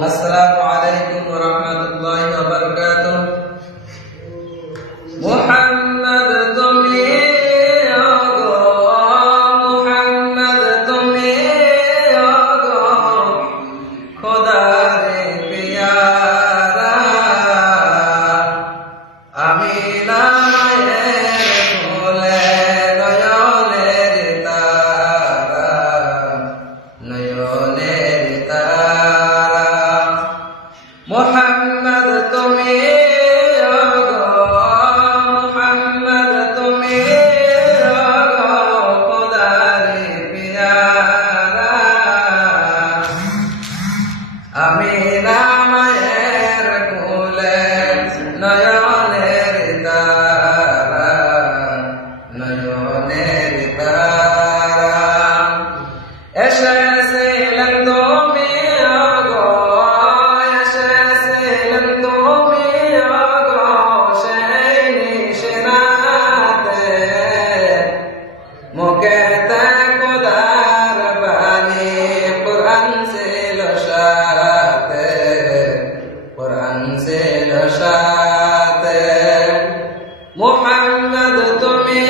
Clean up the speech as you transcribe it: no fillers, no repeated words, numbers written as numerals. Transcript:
আসসালামু আলাইকুম ওয়া রাহমাতুল্লাহি ওয়া বারাকাতুহু। মুহাম্মদ তুমি ওগো, মুহাম্মদ তুমি ওগো, খোদারে পেয়ারা, আমিনা মায়ের কোলে নয়নের তারা, নয়নের তারা। মুহাম্মদ তুমি ওগো, মুহাম্মদ তুমি ওগো, খোদারে পেয়ারা, আমিনা মায়ের কোলে নয়নের তারা, নয়নের তারা। এসেছিলেন তুমি ওগো, এসেছিলেন তুমি ওগো, সেই নিশানাতে, মুখেতে খোদার বাণী, কুরআন ছিল সাথে, কুরআন ছিল সাথে। মুহাম্মদ তুমি